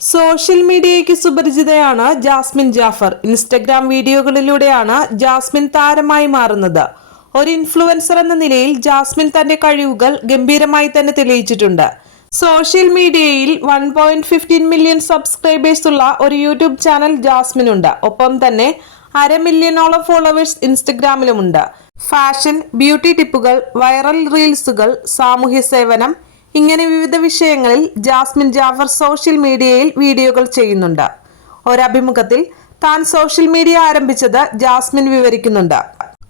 Social മീഡിയയ്ക്ക് സുപരിചിതയാണ് Jasmin Jafar. Instagram വീഡിയോകളിലൂടെയാണ് ജാസ്മിൻ താരമായി മാറുന്നത്. ഒരു ഇൻഫ്ലുവൻസർ എന്ന നിലയിൽ ജാസ്മിൻ തന്റെ കഴിവുകൾ ഗംഭീരമായി തന്നെ തെളിയിച്ചിട്ടുണ്ട്. സോഷ്യൽ മീഡിയയിൽ 1.15 മില്യൺ സബ്സ്ക്രൈബേഴ്സ് ഉള്ള ഒരു യൂട്യൂബ് ചാനൽ ജാസ്മിനുണ്ട്. ഒപ്പം തന്നെ 1/2 മില്യണോളം ഫോളോവേഴ്സ് ഇൻസ്റ്റഗ്രാമിലുമുണ്ട്. ഫാഷൻ, ബ്യൂട്ടി ടിപ്പുകൾ, വൈറൽ റീൽസുകൾ, സാമൂഹ്യ സേവനം ഇങ്ങനെ വിവിധ വിഷയങ്ങളിൽ ജാസ്മിൻ ജാഫർ സോഷ്യൽ മീഡിയയിൽ വീഡിയോകൾ ചെയ്യുന്നുണ്ട്. ഒരഭിമുഖത്തിൽ താൻ സോഷ്യൽ മീഡിയ ആരംഭിച്ചത് ജാസ്മിൻ വിവരിക്കുന്നുണ്ട്.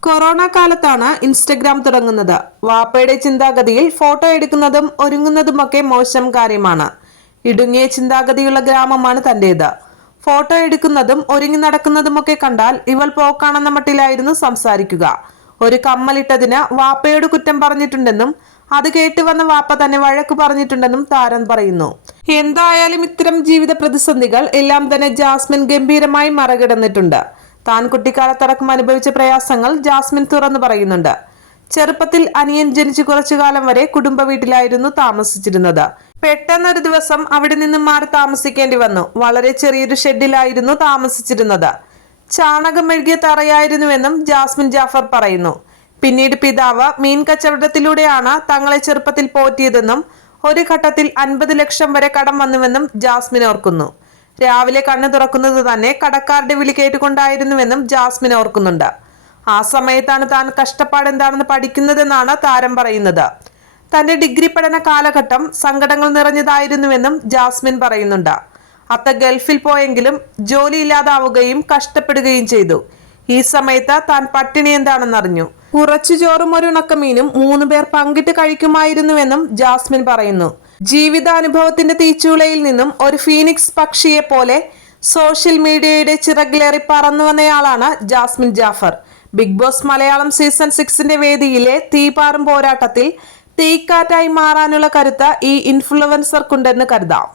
കൊറോണ കാലത്താണ് ഇൻസ്റ്റഗ്രാം തുടങ്ങുന്നത്. വാപ്പയുടെ ചിന്താഗതിയിൽ ഫോട്ടോ എടുക്കുന്നതും ഒരുങ്ങുന്നതുമൊക്കെ മോശം കാര്യമാണ്. ഇടുങ്ങിയ ചിന്താഗതിയുള്ള ഗ്രാമമാണ് തന്റേത്. ഫോട്ടോ എടുക്കുന്നതും ഒരുങ്ങി നടക്കുന്നതുമൊക്കെ കണ്ടാൽ ഇവൾ പോക്കാണെന്ന മട്ടിലായിരുന്നു സംസാരിക്കുക. ഒരു കമ്മലിട്ടതിന് വാപ്പയോട് കുറ്റം പറഞ്ഞിട്ടുണ്ടെന്നും അത് കേട്ടുവന്ന വാപ്പ തന്നെ വഴക്ക് പറഞ്ഞിട്ടുണ്ടെന്നും താരം പറയുന്നു. എന്തായാലും ഇത്തരം ജീവിത പ്രതിസന്ധികൾ എല്ലാം തന്നെ ജാസ്മിൻ ഗംഭീരമായി മറികടന്നിട്ടുണ്ട്. താൻ കുട്ടിക്കാലത്തടക്കം അനുഭവിച്ച പ്രയാസങ്ങൾ ജാസ്മിൻ തുറന്നു പറയുന്നുണ്ട്. ചെറുപ്പത്തിൽ അനിയൻ ജനിച്ചു കുറച്ചുകാലം വരെ കുടുംബ വീട്ടിലായിരുന്നു താമസിച്ചിരുന്നത്. പെട്ടെന്നൊരു ദിവസം അവിടെ നിന്നും മാറി താമസിക്കേണ്ടി വന്നു. വളരെ ചെറിയൊരു ഷെഡിലായിരുന്നു താമസിച്ചിരുന്നത്. ചാണകം മെഴുകിയ തറയായിരുന്നുവെന്നും ജാസ്മിൻ ജാഫർ പറയുന്നു. പിന്നീട് പിതാവ് മീൻ കച്ചവടത്തിലൂടെയാണ് തങ്ങളെ ചെറുപ്പത്തിൽ പോറ്റിയതെന്നും ഒരു ഘട്ടത്തിൽ 50 ലക്ഷം വരെ കടം വന്നുവെന്നും ജാസ്മിൻ ഓർക്കുന്നു. രാവിലെ കണ്ണു തുറക്കുന്നത് തന്നെ കടക്കാരുടെ വിളി കേട്ടുകൊണ്ടായിരുന്നുവെന്നും ജാസ്മിൻ ഓർക്കുന്നുണ്ട്. ആ സമയത്താണ് താൻ കഷ്ടപ്പാട് എന്താണെന്ന് പഠിക്കുന്നതെന്നാണ് താരം പറയുന്നത്. തന്റെ ഡിഗ്രി പഠന കാലഘട്ടം സങ്കടങ്ങൾ നിറഞ്ഞതായിരുന്നുവെന്നും ജാസ്മിൻ പറയുന്നുണ്ട്. അത്ത ഗൾഫിൽ പോയെങ്കിലും ജോലിയില്ലാതാവുകയും കഷ്ടപ്പെടുകയും ചെയ്തു. ഈ സമയത്ത് താൻ പട്ടിണി എന്താണെന്നറിഞ്ഞു. കുറച്ചു ചോറും ഒരു ഉണക്കമീനും 3 പേർ പങ്കിട്ട് കഴിക്കുമായിരുന്നുവെന്നും ജാസ്മിൻ പറയുന്നു. ജീവിതാനുഭവത്തിന്റെ തീച്ചൂളയിൽ നിന്നും ഒരു ഫീനിക്സ് പക്ഷിയെ പോലെ സോഷ്യൽ മീഡിയയുടെ ചിറകിലേറി പറന്നു വന്നയാളാണ് Jasmin Jafar. Big boss Malayalam season 6ന്റെ വേദിയിലെ തീപാറും പോരാട്ടത്തിൽ തീക്കാറ്റായി മാറാനുള്ള കരുത്ത് ഈ ഇൻഫ്ലുവൻസർക്കുണ്ടെന്ന് കരുതാം.